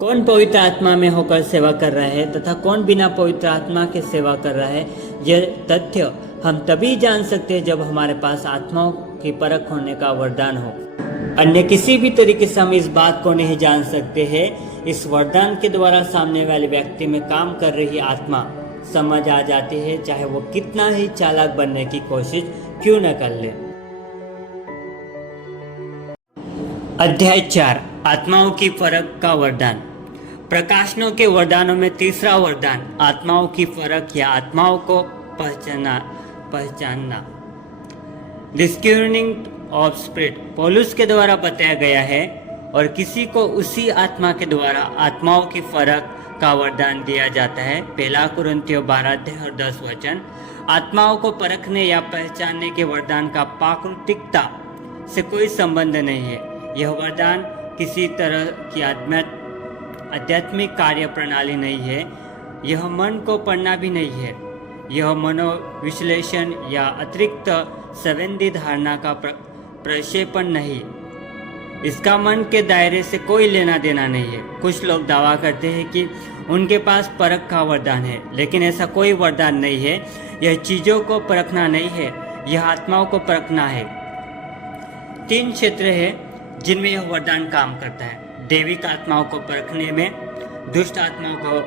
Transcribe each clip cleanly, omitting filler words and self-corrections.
कौन पवित्र आत्मा में होकर सेवा कर रहा है तथा कौन बिना पवित्र आत्मा के सेवा कर रहा है, यह तथ्य हम तभी जान सकते हैं जब हमारे पास आत्माओं की परख होने का वरदान हो। अन्य किसी भी तरीके से हम इस बात को नहीं जान सकते हैं। इस वरदान के द्वारा सामने वाले व्यक्ति में काम कर रही आत्मा समझ आ जाती है, चाहे वो कितना ही चालाक बनने की कोशिश क्यों न कर ले। अध्याय 4, आत्माओं की फर्क का वरदान। प्रकाशनों के वरदानों में तीसरा वरदान आत्माओं की फर्क या आत्माओं को पहचानना डिस्कर्निंग ऑफ स्पिरिट पौलुस के द्वारा बताया गया है, और किसी को उसी आत्मा के द्वारा आत्माओं की फर्क का वरदान दिया जाता है। पहला कुरिन्थियों 12 और 10 वचन। आत्माओं को परखने या पहचानने के वरदान का प्राकृतिकता से कोई संबंध नहीं है। यह वरदान किसी तरह की आध्यात्मिक कार्य प्रणाली नहीं है। यह मन को पढ़ना भी नहीं है। यह मनोविश्लेषण या अतिरिक्त संवेदी धारणा का प्रक्षेपण नहीं। इसका मन के दायरे से कोई लेना देना नहीं है। कुछ लोग दावा करते हैं कि उनके पास परख का वरदान है, लेकिन ऐसा कोई वरदान नहीं है। यह चीज़ों को परखना नहीं है, यह आत्माओं को परखना है। 3 क्षेत्र हैं जिनमें यह वरदान काम करता है: दैविक आत्माओं को परखने में, दुष्ट आत्माओं को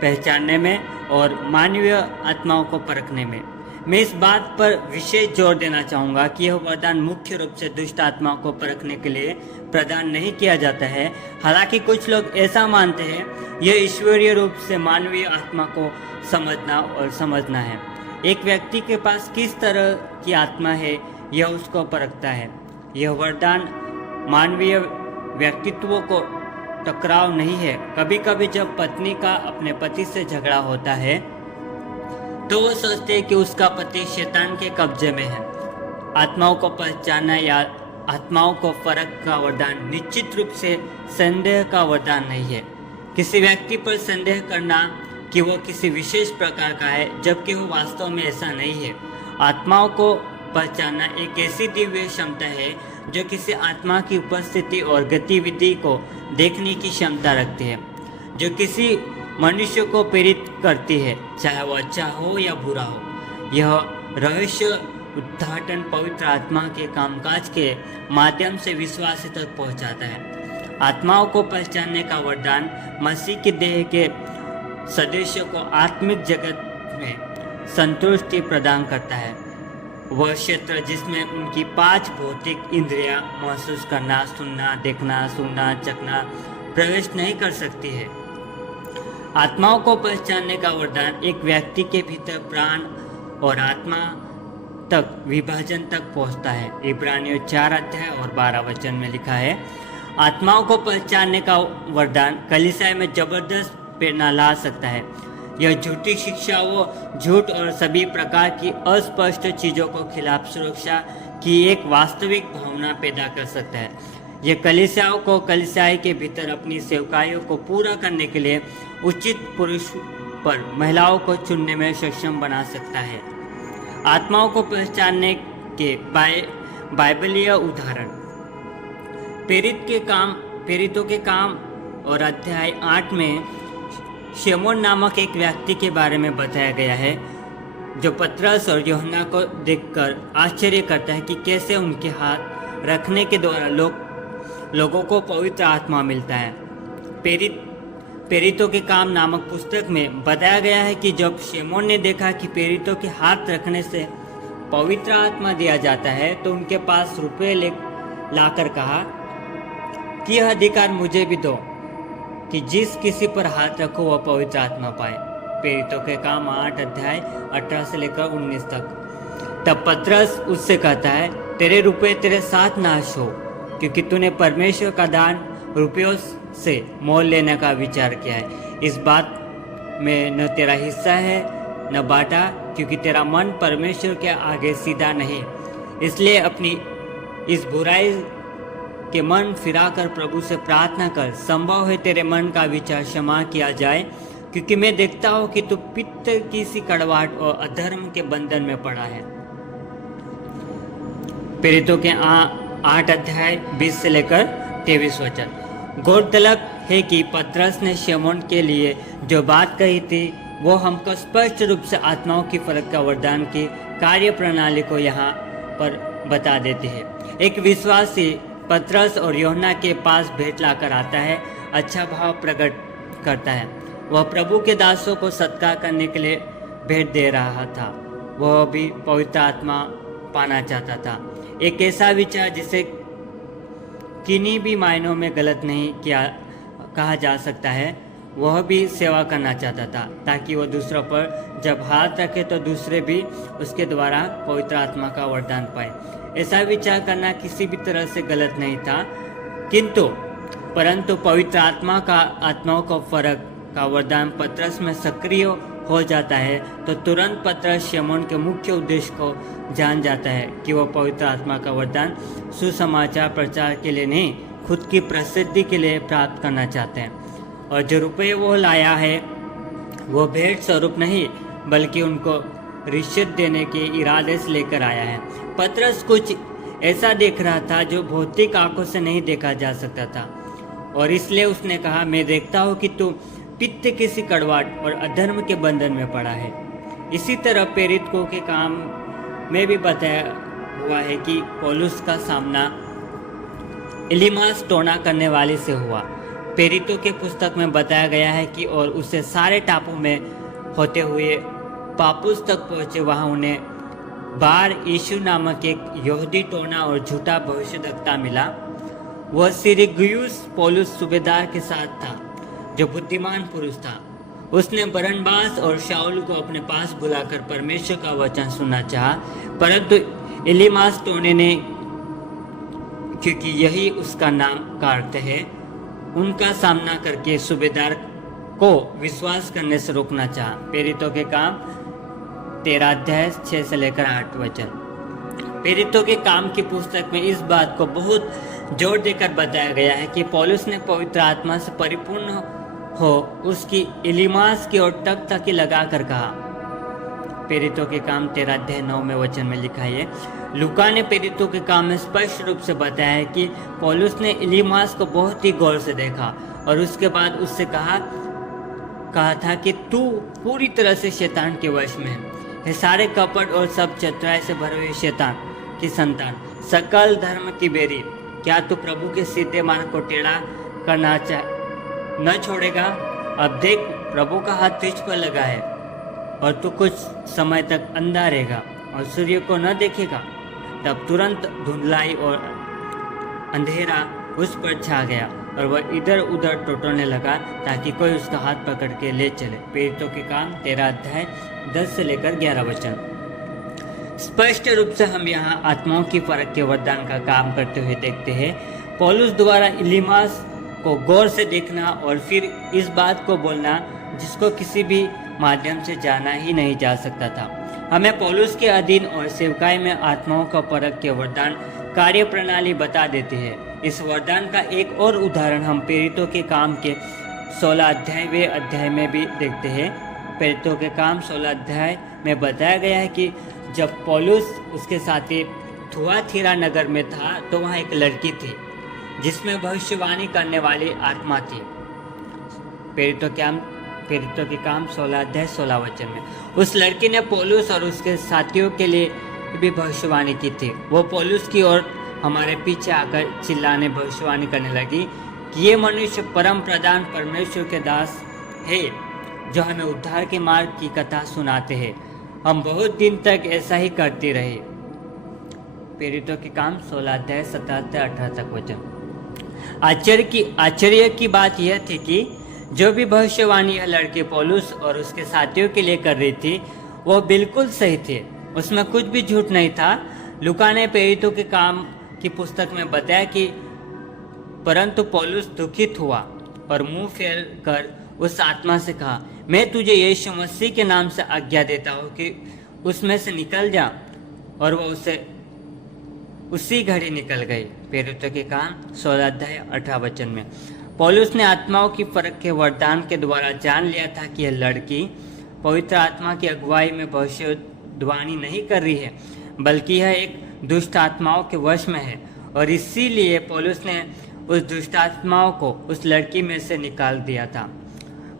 पहचानने में और मानवीय आत्माओं को परखने में। मैं इस बात पर विशेष जोर देना चाहूँगा कि यह वरदान मुख्य रूप से दुष्ट आत्माओं को परखने के लिए प्रदान नहीं किया जाता है। हालांकि कुछ लोग ऐसा मानते हैं। यह ईश्वरीय रूप से मानवीय आत्मा को समझना और समझना है। एक व्यक्ति के पास किस तरह की आत्मा है, यह उसको परखता है। यह वरदान मानवीय व्यक्तित्व को टकराव नहीं है। कभी कभी जब पत्नी का अपने पति से झगड़ा होता है तो वो सोचते हैं कि उसका पति शैतान के कब्जे में है। आत्माओं को पहचानना या आत्माओं को फर्क का वरदान निश्चित रूप से संदेह का वरदान नहीं है। किसी व्यक्ति पर संदेह करना कि वो किसी विशेष प्रकार का है, जबकि वो वास्तव में ऐसा नहीं है। आत्माओं को पहचानना एक ऐसी दिव्य क्षमता है जो किसी आत्मा की उपस्थिति और गतिविधि को देखने की क्षमता रखती है, जो किसी मनुष्य को प्रेरित करती है, चाहे वो अच्छा हो या बुरा हो। यह रहस्य उद्घाटन पवित्र आत्मा के कामकाज के माध्यम से विश्वास तक पहुंचाता है। आत्माओं को पहचानने का वरदान मसीह के देह के सदस्यों को आत्मिक जगत में संतुष्टि प्रदान करता है। वह क्षेत्र जिसमें उनकी 5 भौतिक इंद्रियां महसूस करना, सुनना, देखना, सूंघना, चखना प्रवेश नहीं कर सकती है। आत्माओं को पहचानने का वरदान एक व्यक्ति के भीतर प्राण और आत्मा तक विभाजन तक पहुंचता है। इब्रानियों 4 और 12 वचन में लिखा है, आत्माओं को पहचानने का वरदान कलीसिया में जबरदस्त प्रेरणा ला सकता है। यह झूठी शिक्षाओं, झूठ और सभी प्रकार की अस्पष्ट चीज़ों को खिलाफ सुरक्षा की एक वास्तविक भावना पैदा कर सकता है। यह कलीसियाओं को कलीसिया के भीतर अपनी सेवकाइयों को पूरा करने के लिए उचित पुरुष पर महिलाओं को चुनने में सक्षम बना सकता है। आत्माओं को पहचानने के बाइबलीय उदाहरण प्रेरितों के काम और अध्याय 8 में शेमोन नामक एक व्यक्ति के बारे में बताया गया है, जो पतरस और यूहन्ना को देखकर आश्चर्य करता है कि कैसे उनके हाथ रखने के द्वारा लोगों को पवित्र आत्मा मिलता है। प्रेरितों के काम नामक पुस्तक में बताया गया है कि जब शेमोन ने देखा कि प्रेरितों के हाथ रखने से पवित्र आत्मा दिया जाता है, तो उनके पास रुपये लाकर कहा कि यह अधिकार मुझे भी दो कि जिस किसी पर हाथ रखो वह पवित्र आत्मा पाए। प्रेरितों के काम 8 अध्याय 18 से लेकर 19 तक। तब पतरस उससे कहता है, तेरे रुपये तेरे साथ नाश हो, क्योंकि तूने परमेश्वर का दान रुपयों से मोल लेने का विचार किया है। इस बात में न तेरा हिस्सा है न बाटा, क्योंकि तेरा मन परमेश्वर के आगे सीधा नहीं। इसलिए अपनी इस बुराई के मन फिराकर प्रभु से प्रार्थना कर, संभव है तेरे मन का विचार क्षमा किया जाए, क्योंकि मैं देखता हूँ कि तू पित्त की सी कड़वाहट और अधर्म के बंधन में पड़ा है। प्रेरितों के 8 अध्याय 20 से लेकर 23 वचन। गौरतलब है कि पतरस ने शमौन के लिए जो बात कही थी वो हमको स्पष्ट रूप से आत्माओं की फर्क का वरदान की कार्य प्रणाली को यहाँ पर बता देते हैं। एक विश्वासी पतरस और यूहन्ना के पास भेंट लाकर आता है, अच्छा भाव प्रकट करता है। वह प्रभु के दासों को सत्कार करने के लिए भेंट दे रहा था। वह भी पवित्र आत्मा पाना चाहता था। एक ऐसा विचार जिसे किन्हीं भी मायनों में गलत नहीं किया कहा जा सकता है। वह भी सेवा करना चाहता था ताकि वह दूसरों पर जब हाथ रखे तो दूसरे भी उसके द्वारा पवित्र आत्मा का वरदान पाए। ऐसा विचार करना किसी भी तरह से गलत नहीं था, परंतु पवित्र आत्मा का आत्माओं को फर्क का वरदान पतरस में सक्रिय हो जाता है तो तुरंत पतरस शमौन के मुख्य उद्देश्य को जान जाता है कि वह पवित्र आत्मा का वरदान सुसमाचार प्रचार के लिए नहीं, खुद की प्रसिद्धि के लिए प्राप्त करना चाहते हैं। और जो रुपये वो लाया है वो भेंट स्वरूप नहीं बल्कि उनको रिश्वत देने के इरादे से लेकर आया है। पतरस कुछ ऐसा देख रहा था जो भौतिक आंखों से नहीं देखा जा सकता था और इसलिए उसने कहा, मैं देखता हूँ कि तू पित्त किसी कड़वाहट और अधर्म के बंधन में पड़ा है। इसी तरह प्रेरितों के काम में भी बताया हुआ है कि पौलुस का सामना इलीमास टोना करने वाले से हुआ। प्रेरितों के पुस्तक में बताया गया है कि और उसे सारे टापू में होते हुए पापुस तक पहुंचे। वहां उन्हें बार यीशु नामक एक यहूदी टोना और झूठा भविष्यद्वक्ता मिला। वह सिरिगयुस पौलुस सूबेदार के साथ था जो बुद्धिमान पुरुष था। उसने बरनबास और शाऊल को अपने पास बुलाकर परमेश्वर का वचन सुनना चाहा, परंतु इलीमास टोने ने, क्योंकि यही उसका नाम का अर्थ है, उनका सामना करके सूबेदार को विश्वास करने से रोकना चाहा। प्रेरितों के काम 13 अध्याय 6 से लेकर 8 वचन। प्रेरितों के काम की पुस्तक में इस बात को बहुत जोर देकर बताया गया है कि पौलुस ने पवित्र आत्मा से परिपूर्ण हो उसकी इलीमास की ओर टकटकी लगा कर कहा। प्रेरितों के काम 13 अध्याय 9 वचन में लिखा है। लूका ने प्रेरितों के काम में स्पष्ट रूप से बताया है कि पौलुस ने इलीमास को बहुत ही गौर से देखा और उसके बाद उससे कहा था कि तू पूरी तरह से शैतान के वश में है। सारे कपट और सब चतुराई से भरे हुए शैतान की संतान, सकल धर्म की बेरी, क्या तू प्रभु के सीधे मार्ग को टेढ़ा करना न छोड़ेगा? अब देख, प्रभु का हाथ तुझ पर लगा है और तू कुछ समय तक अंधा रहेगा और सूर्य को न देखेगा। तब तुरंत धुंधलाई और अंधेरा उस पर छा गया और वह इधर उधर टोटोने लगा ताकि कोई उसका हाथ पकड़ के ले चले। प्रेरितों के काम 13 अध्याय 10 से लेकर 11 वचन। स्पष्ट रूप से हम यहाँ आत्माओं की फर्क के वरदान का काम करते हुए देखते हैं। पौलुस द्वारा इलीमास को गौर से देखना और फिर इस बात को बोलना जिसको किसी भी माध्यम से जाना ही नहीं जा सकता था, हमें पौलुस के अधीन और सेवकाई में आत्माओं का परख के वरदान कार्य प्रणाली बता देते हैं। इस वरदान का एक और उदाहरण हम प्रेरितों के काम के 16 अध्याय में भी देखते हैं। प्रेरितों के काम 16 अध्याय में बताया गया है कि जब पौलुस उसके साथी थुआतीरा नगर में था तो वहाँ एक लड़की थी जिसमें भविष्यवाणी करने वाली आत्मा थी। प्रेरितों के काम 16 अध्याय 16 वचन में उस लड़की ने पौलुस और उसके साथियों के लिए भी भविष्यवाणी की थी। वो पौलुस की ओर हमारे पीछे आकर चिल्लाने भविष्यवाणी करने लगी कि ये मनुष्य परम प्रधान परमेश्वर के दास है जो हमें उद्धार के मार्ग की कथा सुनाते हैं। हम बहुत दिन तक ऐसा ही करते रहे। प्रेरितों के काम 16 अध्याय 17 से 18 तक वचन। आश्चर्य की बात यह थी कि जो भी भविष्यवाणी यह लड़के पौलुस और उसके साथियों के लिए कर रही थी वह बिल्कुल सही थे, उसमें कुछ भी झूठ नहीं था। लूका ने प्रेरितों के काम की पुस्तक में बताया कि परंतु पौलुस दुखित हुआ और मुंह फेर कर उस आत्मा से कहा, मैं तुझे यीशु मसीह के नाम से आज्ञा देता हूँ कि उसमें से निकल जा, और वह उसी घड़ी निकल गई। प्रेरितों के काम 16 अध्याय 18 वचन में पौलुस ने आत्माओं की फर्क के वरदान के द्वारा जान लिया था कि यह लड़की पवित्र आत्मा की अगुवाई में भविष्यवाणी नहीं कर रही है बल्कि यह एक दुष्ट आत्माओं के वश में है, और इसीलिए पौलुस ने उस दुष्ट आत्माओं को उस लड़की में से निकाल दिया था।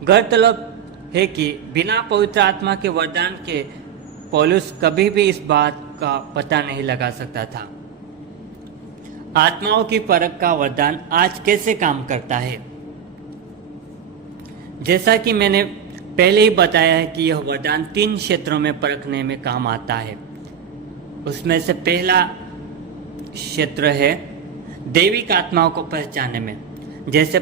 गौरतलब है कि बिना पवित्र आत्मा के वरदान के पौलुस कभी भी इस बात का पता नहीं लगा सकता था। आत्माओं की परख का वरदान आज कैसे काम करता है? जैसा कि मैंने पहले ही बताया है कि यह वरदान 3 क्षेत्रों में परखने में काम आता है। उसमें से पहला क्षेत्र है दैविक आत्माओं को पहचानने में। जैसे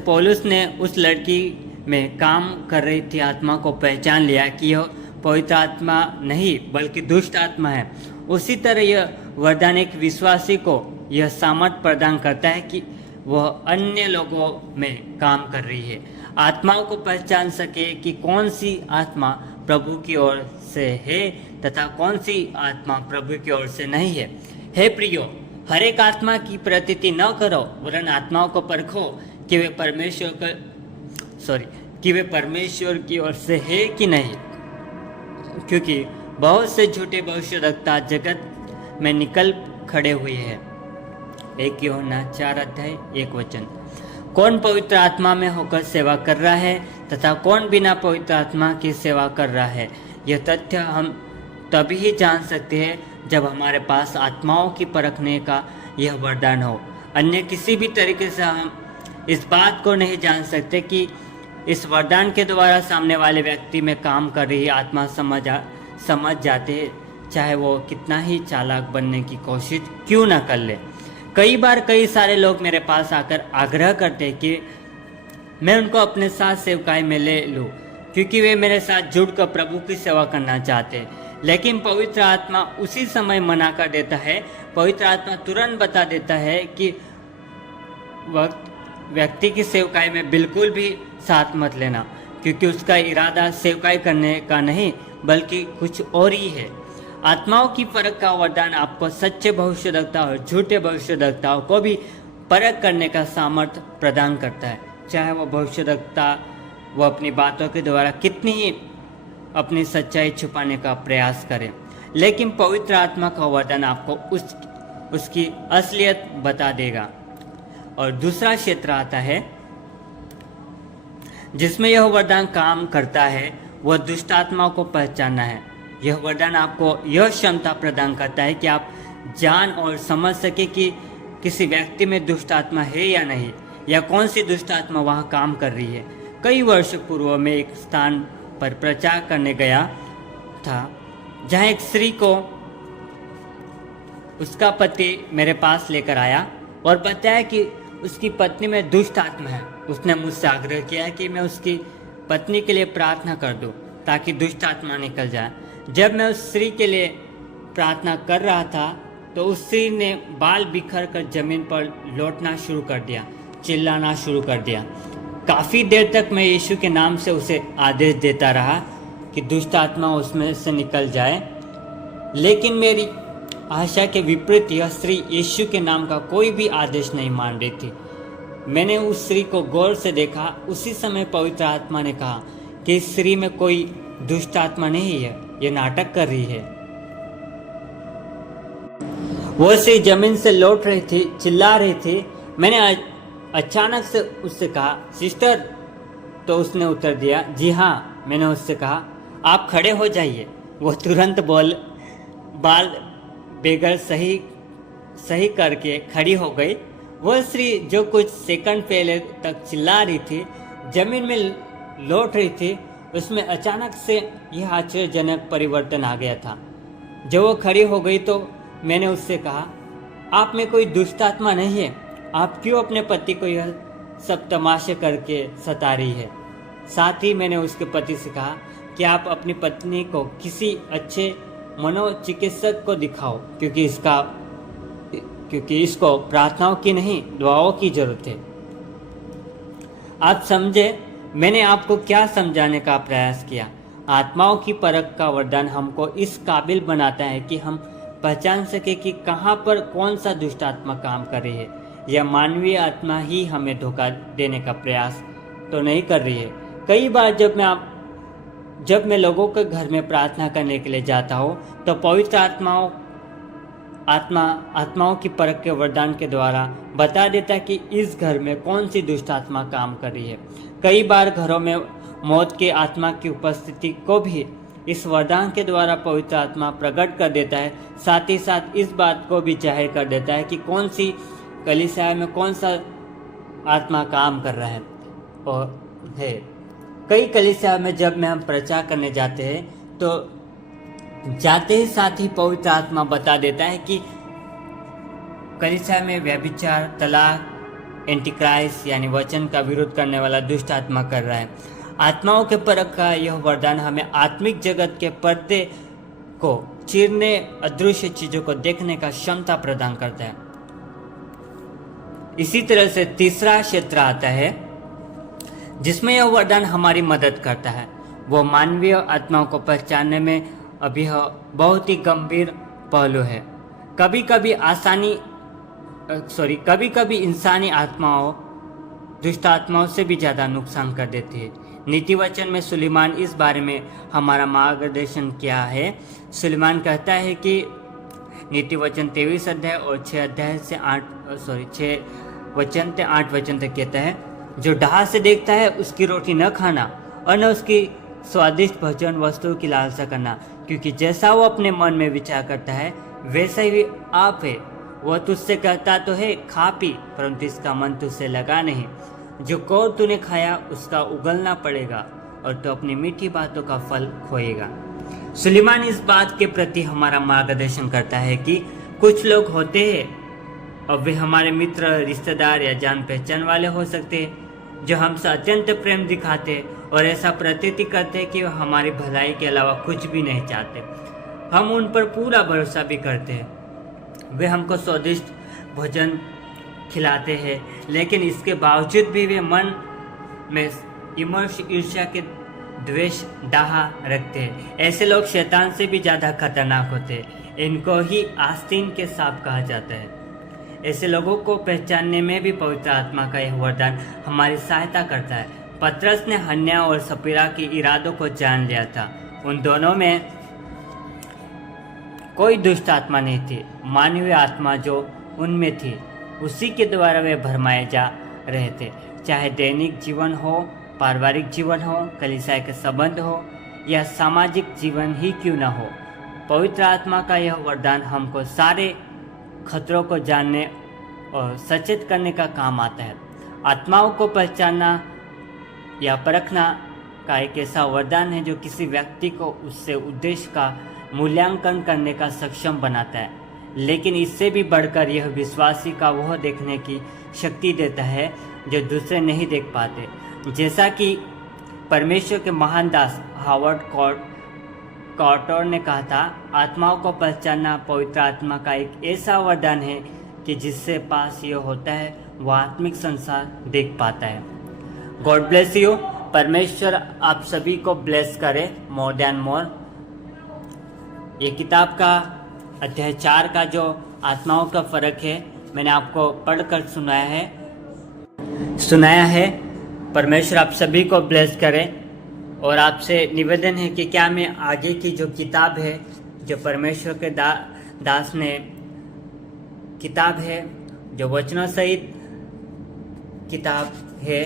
पौलुस ने उस लड़की में काम कर रही थी आत्मा को पहचान लिया कि यह पवित्र आत्मा नहीं बल्कि दुष्ट आत्मा है, उसी तरह यह वरदान एक विश्वासी को यह सामर्थ प्रदान करता है कि वह अन्य लोगों में काम कर रही है, आत्माओं को पहचान सके कि कौन सी आत्मा प्रभु की ओर से है तथा कौन सी आत्मा प्रभु की ओर से नहीं है। हे प्रियो, हर एक आत्मा की प्रतीति न करो, वरन आत्माओं को परखो कि वे परमेश्वर की ओर से है कि नहीं, क्योंकि बहुत से झूठे भविष्यवक्ता जगत में निकल खड़े हुए हैं। 1 यूहन्ना 4:1। कौन पवित्र आत्मा में होकर सेवा कर रहा है तथा कौन बिना पवित्र आत्मा की सेवा कर रहा है, यह तथ्य हम तभी ही जान सकते हैं जब हमारे पास आत्माओं की परखने का यह वरदान हो। अन्य किसी भी तरीके से हम इस बात को नहीं जान सकते कि इस वरदान के द्वारा सामने वाले व्यक्ति में काम कर रही आत्मा समझ जाते हैं, चाहे वो कितना ही चालाक बनने की कोशिश क्यों ना कर ले। कई बार कई सारे लोग मेरे पास आकर आग्रह करते हैं कि मैं उनको अपने साथ सेवकाई में ले लूं, क्योंकि वे मेरे साथ जुड़कर प्रभु की सेवा करना चाहते हैं। लेकिन पवित्र आत्मा उसी समय मना कर देता है। पवित्र आत्मा तुरंत बता देता है कि व्यक्ति की सेवकाई में बिल्कुल भी साथ मत लेना, क्योंकि उसका इरादा सेवकाई करने का नहीं बल्कि कुछ और ही है। आत्माओं की परख का वरदान आपको सच्चे भविष्यवक्ता और झूठे भविष्यवक्ताओं को भी परख करने का सामर्थ्य प्रदान करता है, चाहे वह भविष्यवक्ता वो अपनी बातों के द्वारा कितनी ही अपनी सच्चाई छुपाने का प्रयास करे। लेकिन पवित्र आत्मा का वरदान आपको उसकी असलियत बता देगा। और दूसरा क्षेत्र आता है जिसमें यह वरदान काम करता है, वह दुष्ट आत्माओं को पहचानना है। यह वरदान आपको यह क्षमता प्रदान करता है कि आप जान और समझ सके कि किसी व्यक्ति में दुष्ट आत्मा है या नहीं, या कौन सी दुष्ट आत्मा वहाँ काम कर रही है। कई वर्ष पूर्व में एक स्थान पर प्रचार करने गया था, जहाँ एक स्त्री को उसका पति मेरे पास लेकर आया और बताया कि उसकी पत्नी में दुष्ट आत्मा है। उसने मुझसे आग्रह किया कि मैं उसकी पत्नी के लिए प्रार्थना कर दूं ताकि दुष्ट आत्मा निकल जाए। जब मैं उस स्त्री के लिए प्रार्थना कर रहा था तो उस स्त्री ने बाल बिखर कर जमीन पर लौटना शुरू कर दिया, चिल्लाना शुरू कर दिया। काफ़ी देर तक मैं यीशु के नाम से उसे आदेश देता रहा कि दुष्ट आत्मा उसमें से निकल जाए, लेकिन मेरी आशा के विपरीत यह स्त्री यीशु के नाम का कोई भी आदेश नहीं मान रही थी। मैंने उस स्त्री को गौर से देखा। उसी समय पवित्र आत्मा ने कहा कि इस स्त्री में कोई दुष्ट आत्मा नहीं है, ये नाटक कर रही है। वो स्त्री जमीन से लौट रही थी, चिल्ला रही थी। मैंने अचानक से उससे कहा, सिस्टर। तो उसने उत्तर दिया, जी हाँ। मैंने उससे कहा, आप खड़े हो जाइए। वो तुरंत बाल बेगर सही करके खड़ी हो गई। वह स्त्री जो कुछ सेकंड पहले तक चिल्ला रही थी, जमीन में लौट रही थी, उसमें अचानक से यह आश्चर्यजनक परिवर्तन आ गया था। जब वो खड़ी हो गई तो मैंने उससे कहा, आप में कोई दुष्ट आत्मा नहीं है, आप क्यों अपने पति को यह सब तमाशे करके सता रही है। साथ ही मैंने उसके पति से कहा कि आप अपनी पत्नी को किसी अच्छे मनोचिकित्सक को दिखाओ, क्योंकि इसको प्रार्थनाओं की नहीं दुआओं की जरूरत है। आप समझे मैंने आपको क्या समझाने का प्रयास किया। आत्माओं की परख का वरदान हमको इस काबिल बनाता है कि हम पहचान सके कि कहाँ पर कौन सा दुष्ट आत्मा काम कर रही है। यह मानवीय आत्मा ही हमें धोखा देने का प्रयास तो नहीं कर रही है। कई बार जब मैं लोगों के घर में प्रार्थना करने के लिए जाता हूँ तो पवित्र आत्माओं आत्माओं की परख के वरदान के द्वारा बता देता है कि इस घर में कौन सी दुष्ट आत्मा काम कर रही है। कई बार घरों में मौत की आत्मा की उपस्थिति को भी इस वरदान के द्वारा पवित्र आत्मा प्रकट कर देता है। साथ ही साथ इस बात को भी जाहिर कर देता है कि कौन सी कलीसिया में कौन सा आत्मा काम कर रहा है। और है कई कलीसिया में जब में हम प्रचार करने जाते हैं तो जाते ही साथ ही पवित्र आत्मा बता देता है कि कलीसिया में व्यभिचार, तलाक, एंटीक्राइस्ट यानी वचन का विरोध करने वाला दुष्ट आत्मा कर रहा है। आत्माओं के परख का यह वरदान हमें आत्मिक जगत के पर्दे को चीरने, अदृश्य चीजों को देखने का क्षमता प्रदान करता है। इसी तरह से तीसरा क्षेत्र आता है जिसमें यह वरदान हमारी मदद करता है। वो मानवीय आत्माओं को पहचानने में अभी बहुत ही गंभीर पहलू है। कभी कभी इंसानी आत्माओं दुष्ट आत्माओं से भी ज़्यादा नुकसान कर देती है। नीति वचन में सुलेमान इस बारे में हमारा मार्गदर्शन किया है। सुलेमान कहता है कि नीति वचन 23 अध्याय और 6 वचन से 8 वचन तक कहता है, जो डाह से देखता है उसकी रोटी न खाना और न उसकी स्वादिष्ट भोजन वस्तु की लालसा करना, क्योंकि जैसा वो अपने मन में विचार करता है वैसा ही आप है। वह तुझसे कहता तो है खा पी, परंतु इसका मन तुझसे लगा नहीं। जो कौर तूने खाया उसका उगलना पड़ेगा और तो अपनी मीठी बातों का फल खोएगा। सुलेमान इस बात के प्रति हमारा मार्गदर्शन करता है कि कुछ लोग होते हैं, अब वे हमारे मित्र, रिश्तेदार या जान पहचान वाले हो सकते हैं, जो हमसे अत्यंत प्रेम दिखाते और ऐसा प्रतीति करते हैं कि वह हमारी भलाई के अलावा कुछ भी नहीं चाहते। हम उन पर पूरा भरोसा भी करते हैं। वे हमको स्वादिष्ट भोजन खिलाते हैं, लेकिन इसके बावजूद भी वे मन में ईर्ष्या के द्वेष, डाहा रखते हैं। ऐसे लोग शैतान से भी ज़्यादा खतरनाक होते हैं। इनको ही आस्तीन के सांप कहा जाता है। ऐसे लोगों को पहचानने में भी पवित्र आत्मा का यह वरदान हमारी सहायता करता है। पतरस ने हन्ना और सपीरा के इरादों को जान लिया था। उन दोनों में कोई दुष्ट आत्मा नहीं थी। मानवीय आत्मा जो उनमें थी उसी के द्वारा वे भरमाए जा रहे थे। चाहे दैनिक जीवन हो, पारिवारिक जीवन हो, कलीसिया के संबंध हो या सामाजिक जीवन ही क्यों न हो, पवित्र आत्मा का यह वरदान हमको सारे खतरों को जानने और सचेत करने का काम आता है। आत्माओं को पहचानना या परखना का एक ऐसा वरदान है जो किसी व्यक्ति को उससे उद्देश्य का मूल्यांकन करने का सक्षम बनाता है, लेकिन इससे भी बढ़कर यह विश्वासी का वह देखने की शक्ति देता है जो दूसरे नहीं देख पाते। जैसा कि परमेश्वर के महान दास हावर्ड कॉर्टर ने कहा था, आत्माओं को पहचानना पवित्र आत्मा का एक ऐसा वरदान है कि जिससे पास यह होता है वह आत्मिक संसार देख पाता है। God bless you. परमेश्वर आप सभी को ब्लेस करे मोर देन मोर। ये किताब का अध्याय 4 का जो आत्माओं का फर्क है मैंने आपको पढ़कर सुनाया है। परमेश्वर आप सभी को ब्लेस करे और आपसे निवेदन है कि क्या मैं आगे की जो किताब है, जो परमेश्वर के दास ने किताब है, जो वचनों सहित किताब है,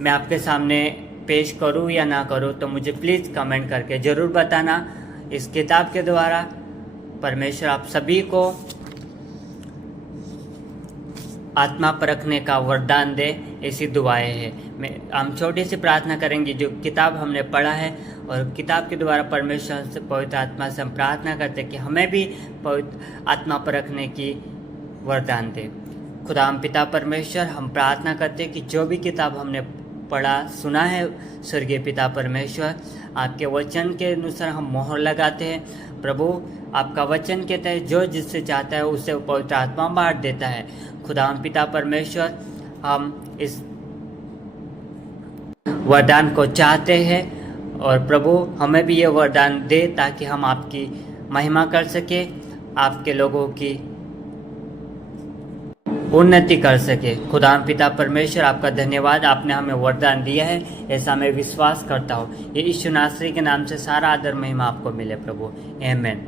मैं आपके सामने पेश करूं या ना करूं, तो मुझे प्लीज़ कमेंट करके ज़रूर बताना। इस किताब के द्वारा परमेश्वर आप सभी को आत्मा परखने का वरदान दे, ऐसी दुआएं हैं। हम छोटी सी प्रार्थना करेंगे। जो किताब हमने पढ़ा है और किताब के द्वारा परमेश्वर से, पवित्र आत्मा से हम प्रार्थना करते हैं कि हमें भी पवित्र आत्मा परखने की वरदान दे। खुदा हम पिता परमेश्वर, हम प्रार्थना करते हैं कि जो भी किताब हमने पढ़ा सुना है, स्वर्गीय पिता परमेश्वर, आपके वचन के अनुसार हम मोहर लगाते हैं। प्रभु, आपका वचन कहता है जो जिससे चाहता है उसे पवित्र आत्मा बांट देता है। खुदा हम पिता परमेश्वर, हम इस वरदान को चाहते हैं और प्रभु हमें भी ये वरदान दे ताकि हम आपकी महिमा कर सके, आपके लोगों की उन्नति कर सके। खुदा पिता परमेश्वर, आपका धन्यवाद, आपने हमें वरदान दिया है, ऐसा मैं विश्वास करता हूँ। ये यीशु नासरी के नाम से सारा आदर महिमा आपको मिले प्रभु, आमीन।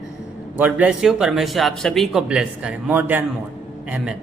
God bless you. परमेश्वर आप सभी को ब्लेस करें मोर देन मोर। आमेन।